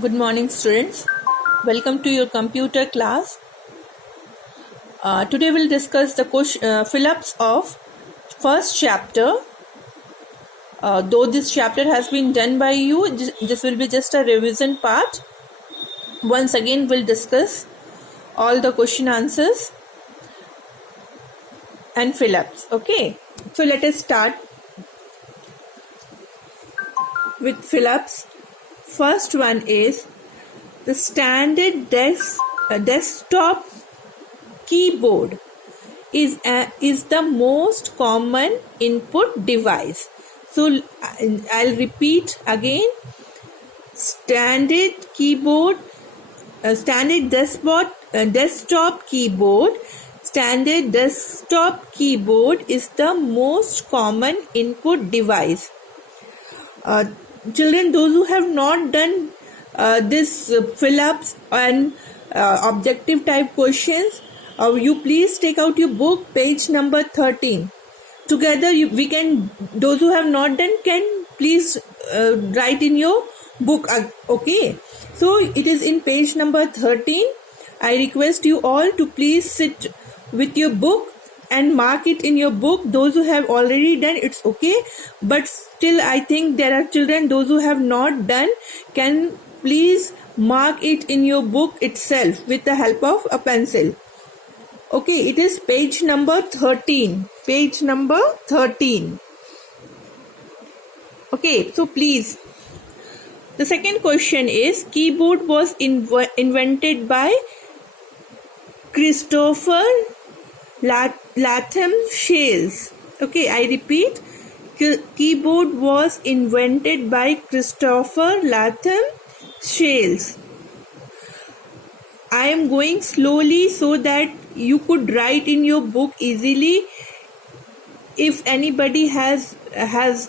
Good morning, students. Welcome to your computer class. Today we'll discuss the fill-ups of first chapter. Though this chapter has been done by you, this will be just a revision part. Once again, we'll discuss all the question answers and fill-ups. Okay. So let us start with fill-ups. First one is the standard desktop keyboard is the most common input device. So I'll repeat again. Standard keyboard, standard desktop keyboard. Standard desktop keyboard is the most common input device. Children, those who have not done this fill-ups and objective type questions, you please take out your book, page number 13. Together, those who have not done can please write in your book. Okay. So it is in page number 13. I request you all to please sit with your book and mark it in your book. Those who have already done, it's okay, but still I think there are children, those who have not done, can please mark it in your book itself with the help of a pencil. Okay, it is page number 13. Page number 13. Okay, so please. The second question is, keyboard was invented by Christopher Latham Shales. Okay, I repeat. Keyboard was invented by Christopher Latham Shales. I am going slowly so that you could write in your book easily. If anybody has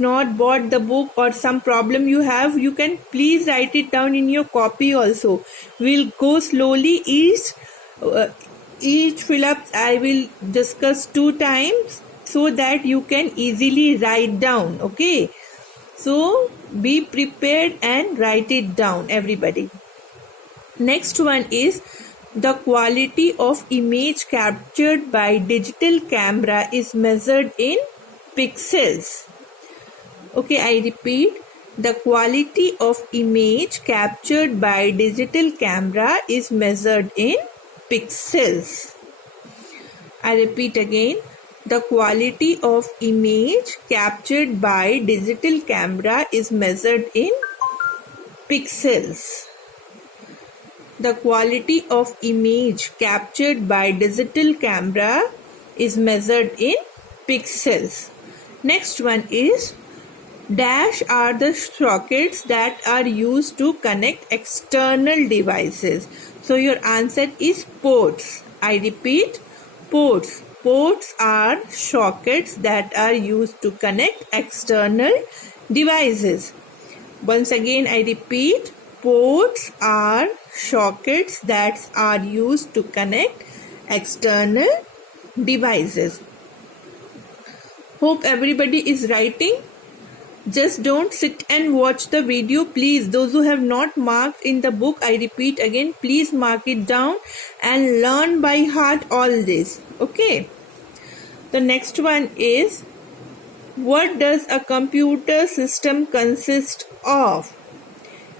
not bought the book or some problem you have, you can please write it down in your copy also. We'll go slowly. Each fill-up I will discuss 2 times so that you can easily write down. Okay. So be prepared and write it down, everybody. Next one is the quality of image captured by digital camera is measured in pixels. Okay, I repeat. The quality of image captured by digital camera is measured in pixels. I repeat again. The quality of image captured by digital camera is measured in pixels. The quality of image captured by digital camera is measured in pixels. Next one is, dash are the sockets that are used to connect external devices. So your answer is ports. I repeat, ports. Ports are sockets that are used to connect external devices. Once again, I repeat, ports are sockets that are used to connect external devices. Hope everybody is writing. Just don't sit and watch the video, please. Those who have not marked in the book, I repeat again, please mark it down and learn by heart all this. Okay. The next one is, what does a computer system consist of?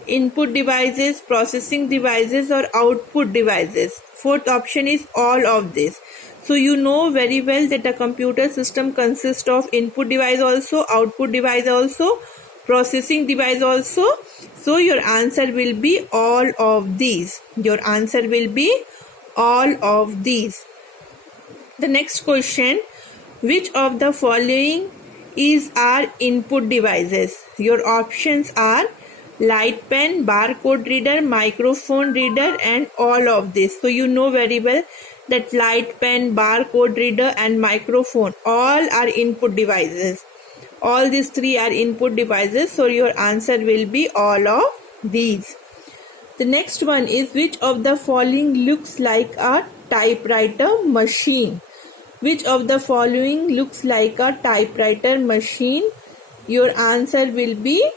Input devices, processing devices, or output devices? Fourth option is all of this. So you know very well that a computer system consists of input device also, output device also, processing device also. So your answer will be all of these. Your answer will be all of these. The next question, which of the following is our input devices? Your options are light pen, barcode reader, microphone reader, and all of this. So you know very well that light pen, barcode reader, and microphone all are input devices. All these 3 are input devices. So your answer will be all of these. The next one is, which of the following looks like a typewriter machine? Which of the following looks like a typewriter machine? Your answer will be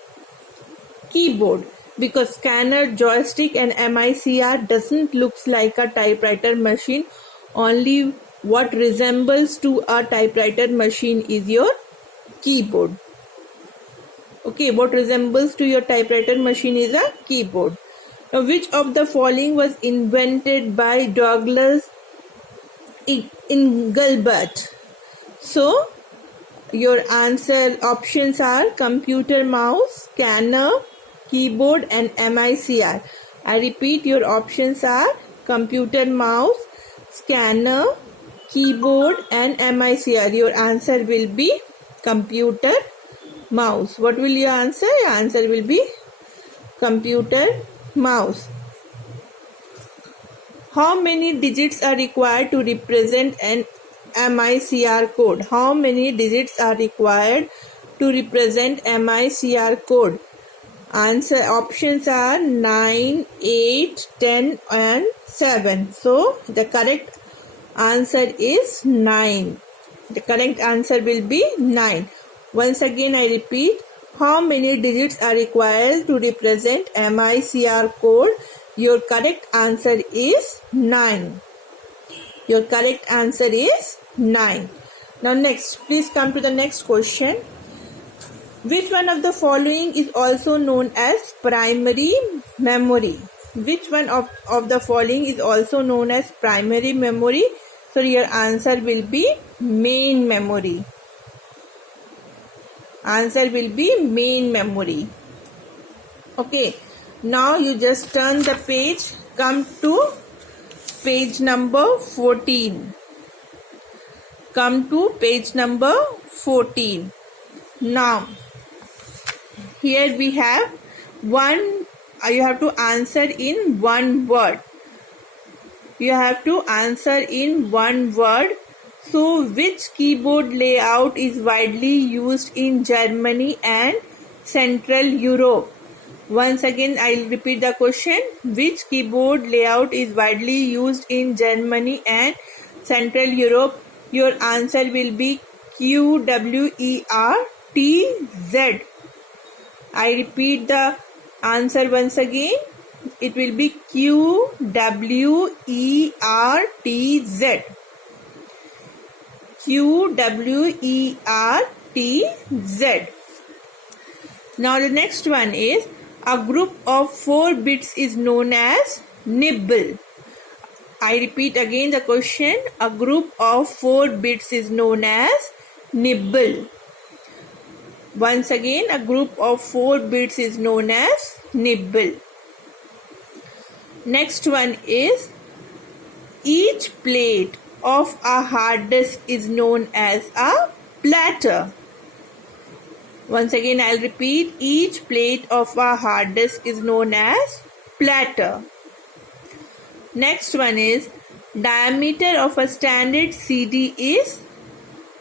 keyboard. because scanner, joystick and MICR doesn't looks like a typewriter machine. Only what resembles to a typewriter machine is your keyboard. Okay, what resembles to your typewriter machine is a keyboard. Now, which of the following was invented by Douglas Engelbart? So, your answer options are computer, mouse, scanner, keyboard and MICR. I repeat, your options are computer, mouse, scanner, keyboard and MICR. Your answer will be computer, mouse. What will your answer? Your answer will be computer, mouse. How many digits are required to represent an MICR code? How many digits are required to represent MICR code? Answer options are 9, 8, 10 and 7. So the correct answer is 9. The correct answer will be 9. Once again I repeat, how many digits are required to represent MICR code? Your correct answer is 9. Your correct answer is 9. Now next, please come to the next question. Which one of the following is also known as primary memory? Which one of the following is also known as primary memory? So your answer will be main memory. Answer will be main memory. Okay, now you just turn the page, come to page number 14. Come to page number 14. Now, here we have one, you have to answer in one word. You have to answer in one word. So, which keyboard layout is widely used in Germany and Central Europe? Once again, I'll repeat the question. Which keyboard layout is widely used in Germany and Central Europe? Your answer will be QWERTZ. I repeat the answer once again. It will be QWERTZ. QWERTZ. Now the next one is, a group of 4 bits is known as nibble. I repeat again the question. A group of 4 bits is known as nibble. Once again, a group of 4 bits is known as nibble. Next one is, each plate of a hard disk is known as a platter. Once again, I'll repeat, each plate of a hard disk is known as platter. Next one is, diameter of a standard CD is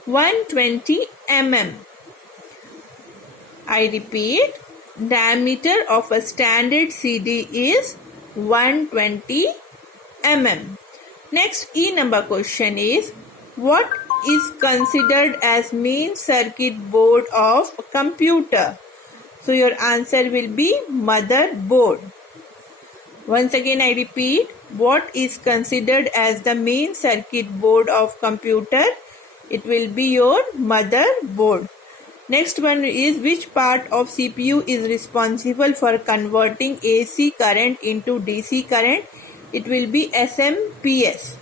120 mm. I repeat, diameter of a standard CD is 120 mm. Next E number question is, what is considered as main circuit board of a computer? So your answer will be motherboard. Once again I repeat, what is considered as the main circuit board of computer? It will be your motherboard. Next one is, which part of CPU is responsible for converting AC current into DC current? It will be SMPS.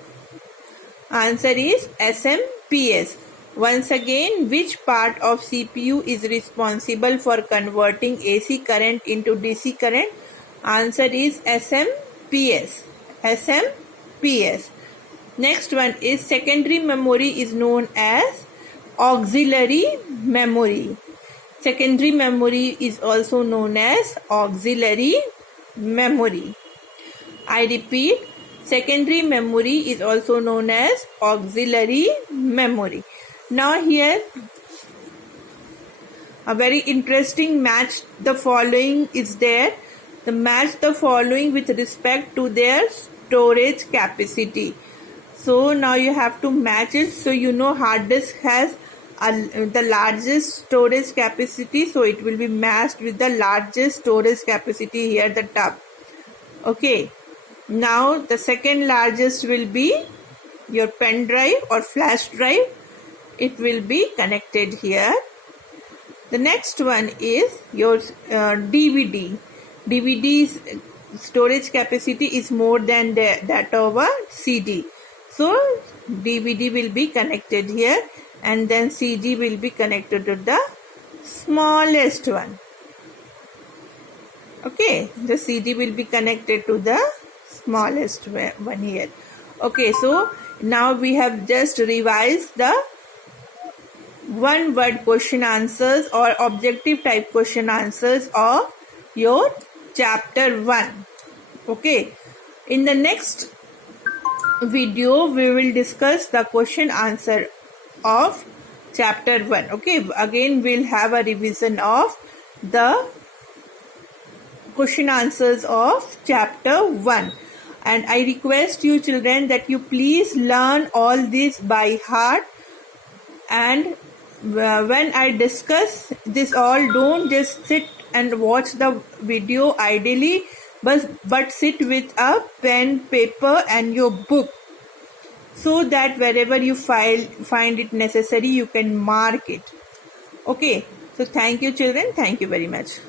Answer is SMPS. Once again, which part of CPU is responsible for converting AC current into DC current? Answer is SMPS. SMPS. Next one is, secondary memory is known as auxiliary memory. Secondary memory is also known as auxiliary memory. I repeat, secondary memory is also known as auxiliary memory. Now here, a very interesting match the following is there. The match the following with respect to their storage capacity. So now you have to match it. So you know hard disk has the largest storage capacity, so it will be matched with the largest storage capacity here, the top. Okay, now the second largest will be your pen drive or flash drive. It will be connected here. The next one is your DVD. DVD's storage capacity is more than that of a CD. So DVD will be connected here, and then CD will be connected to the smallest one. Okay, the CD will be connected to the smallest one here. Okay, so now we have just revised the one word question answers or objective type question answers of your chapter 1. Okay, in the next video we will discuss the question answer of chapter 1. Okay, again we'll have a revision of the question answers of chapter 1, and I request you children that you please learn all this by heart, and when I discuss this all, don't just sit and watch the video idly, but sit with a pen, paper and your book, so that wherever you find it necessary, you can mark it. Okay, so thank you children, thank you very much.